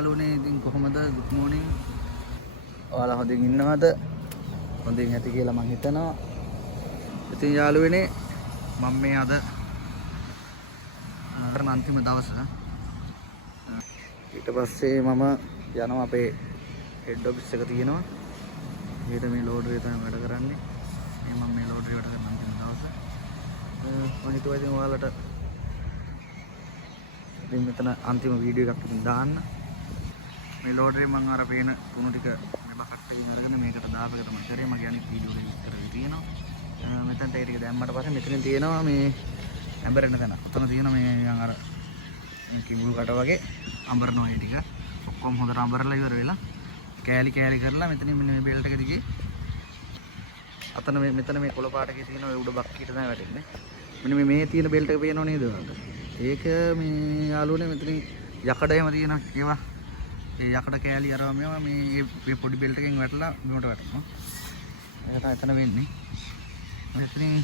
යාළුවනේ ඉතින් කොහොමද good morning ඔයාලා හොඳින් ඉන්නවද හොඳින් ඇති කියලා මම හිතනවා ඉතින් යාළුවනේ මම මේ අද අන්තිම දවස ඊට පස්සේ මම යනවා අපේ හෙඩ් ඔෆිස් එක තියෙනවා ඊට මේ ලෝඩරි තමයි වැඩ කරන්නේ මේ මම මේ ලෝඩරි වැඩ කරන අන්තිම දවස මම හිතුවා ඉතින් ඔයාලට ඉතින් මෙතන අන්තිම වීඩියෝ එකක් ඉතින් දාන්න මේ ලෝඩරේ මම අර පේන කුණු ටික මේ බකට් එකකින් අරගෙන මේකට දාපක තමයි කරේ මගේ අනිත් වීඩියෝ එකේ විස්තර තියෙනවා මෙතනට ඒ ටික දැම්මට පස්සේ මෙතනින් තියෙනවා මේ ඇඹරෙන තැන අතන තියෙන මේ නිකන් අර කිඹුල් කට වගේ අඹරනවා ඒ ටික ඔක්කොම හොඳට අඹරලා ඉවර වෙලා කෑලි කෑලි කරලා මෙතනින් මෙන්න මේ බෙල්ට් එක දිගේ අතන මේ මෙතන මේ කොළ පාට එකේ තියෙන උඩ බක්කීට තමයි වැටෙන්නේ මෙන්න මේ තියෙන බෙල්ට් එක පේනව නේද ඔයාලට ඒක මේ යාළුවනේ මෙතනින් යකඩ එහෙම තියෙන ඒවා ඒ යකඩ කෑලි අරවා මේ පොඩි බෙල්ට් එකෙන් වැටලා බිමට වැටෙනවා ඒක තමයි එතන වෙන්නේ මෙතනින්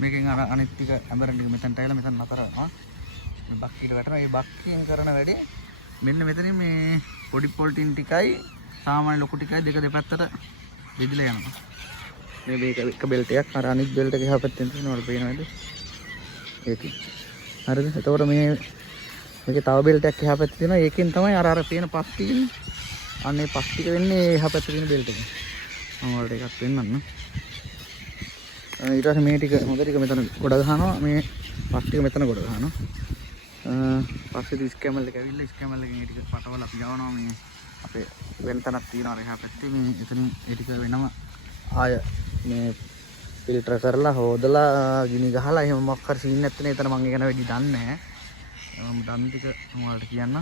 මේකෙන් අර අනිත් ටික ඇඹරන ටික මෙතනට ඇවිල්ලා මෙතන නතර වෙනවා මේ බක්කීට වැටෙනවා ඒ බක්කියෙන් කරන වැඩේ මෙන්න මෙතනින් මේ පොඩි පොල් ටින් ටිකයි සාමාන්‍ය ලොකු ටිකයි දෙක දෙපැත්තට බෙදලා යනවා මේ මේක එක බෙල්ට් එකක් අර අනිත් බෙල්ට් එක එහා පැත්තෙන් තියෙනවලු පේනවද ඒකයි හරිද එතකොට මේකේ තව බෙල්ට් එකක් එහා පැත්තේ තියෙනවා ඒකෙන් තමයි අර පේන පස් තියෙන්නේ අනේ පස් ටික වෙන්නේ එහා පැත්තේ තියෙන බෙල්ට් එක මම වලට එකක් පෙන්නන්න ඊට පස්සේ මේ ටික හොඳ ටික මෙතන ගොඩ ගහනවා මේ පස් ටික මෙතන ගොඩ ගහනවා පස්සේ ස්කැමල් එක ඇවිල්ලා ස්කැමල් එකෙන් ඒ ටික පටවල අපි යවනවා මේ අපේ වෙන තැනක් තියෙනවා එහා පැත්තේ මේ එතනින් ඒ ටික වෙනම ආය මේ ෆිල්ටර් කරලා හොදලා ගිනි ගහලා එහෙම මොකක් හරි සීන් නැත්නම් එතන මම ඒක වැඩි දන්නේ නැහැ මම දන්න ටික ඔයාලට කියන්න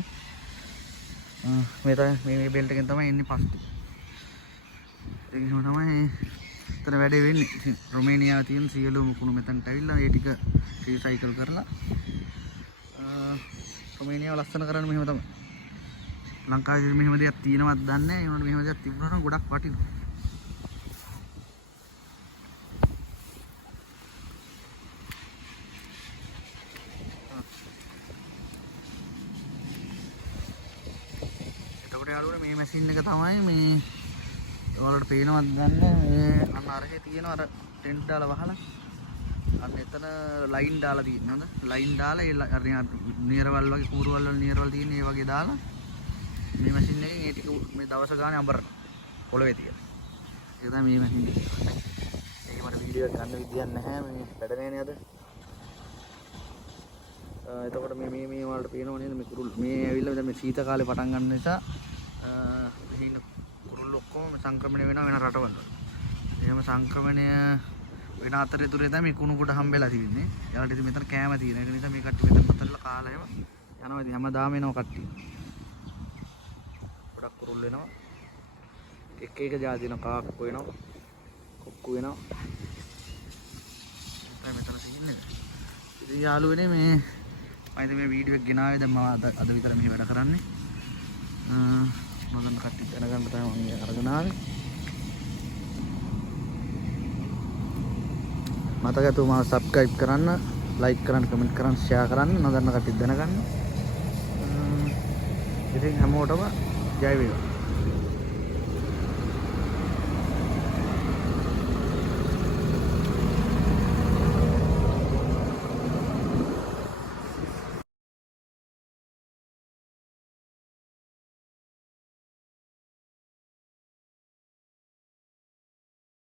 මේ තමයි මේ බෙල්ට් එකෙන් තමයි එන්නේ පස් ටික ඒකම තමයි එතන වැඩේ වෙන්නේ ඉතින් රොමේනියාවේ තියෙන සියලුම කුණු මෙතනට ඇවිල්ලා ඒ ටික රීසයිකල් කරලා රොමේනියාව ලස්සන කරන්න මෙහෙම තමයි ලංකාවේ මෙහෙම දෙයක් තියෙනවද දන්නේ නැහැ ඒ වුණාට මෙහෙම දෙයක් තිබුණා නම් ගොඩක් වටිනවා මේ මැෂින් එක තමයි මේ ඔයාලට පේනවද දන්නේ මේ අන්න අරහේ තියෙන අර ටෙන්ට් දාලා වහලා අන්න එතන ලයින් දාලා තියෙනවද ලයින් දාලා ඒ අර නියරවල් වගේ කූරුවල් වල නියරවල් තියෙන ඒ වගේ දාලා මේ මැෂින් එකෙන් ඒ ටික මේ දවස් ගානේ අඹරන පොළවේ තියලා ඒක තමයි මේ මැෂින් එක ඒක මට වීඩියෝ එක ගන්න විදියක් නැහැ මේ වැඩ නෑනේ අද එතකොට මේ වලට පේනව නේද මේ කුරුල් මේ ඇවිල්ලා දැන් මේ සීත කාලේ පටන් ගන්න නිසා හින කුරුල්ලෝ ඔක්කොම සංක්‍රමණය වෙනවා වෙන රටවල. එහෙම සංක්‍රමණය වෙන අතරතුරේ තමයි මේ කුණු කොට හම්බෙලා තියෙන්නේ. යාළුවා ඉතින් මෙතන කෑම තියෙන. ඒක නිසා මේ කට්ටිය මෙතන පතරලා කාලා ඒවා යනවා. ඉතින් හැමදාම එනවා කට්ටිය. ගොඩක් කුරුල්ලෝ එනවා. එක එක જાති වෙනවා. කාක්කු වෙනවා. කොක්කු වෙනවා. ඒක මෙතන තියෙන්නේ. ඉතින් යාළුවනේ මේ මම මේ වීඩියෝ එක ගෙනාවේ දැන් මම අද විතර මෙහෙ වැඩ කරන්නේ. මම කට්ටිය දැනගන්න තමයි මම අරගෙන ආවේ. මතක තුමා සබ්ස්ක්‍රයිබ් කරන්න, ලයික් කරන්න, කමෙන්ට් කරන්න, ෂෙයා කරන්න, නොදන්න කට්ටිය දැනගන්න. ඉතින් හැමෝටම ජය වේවා.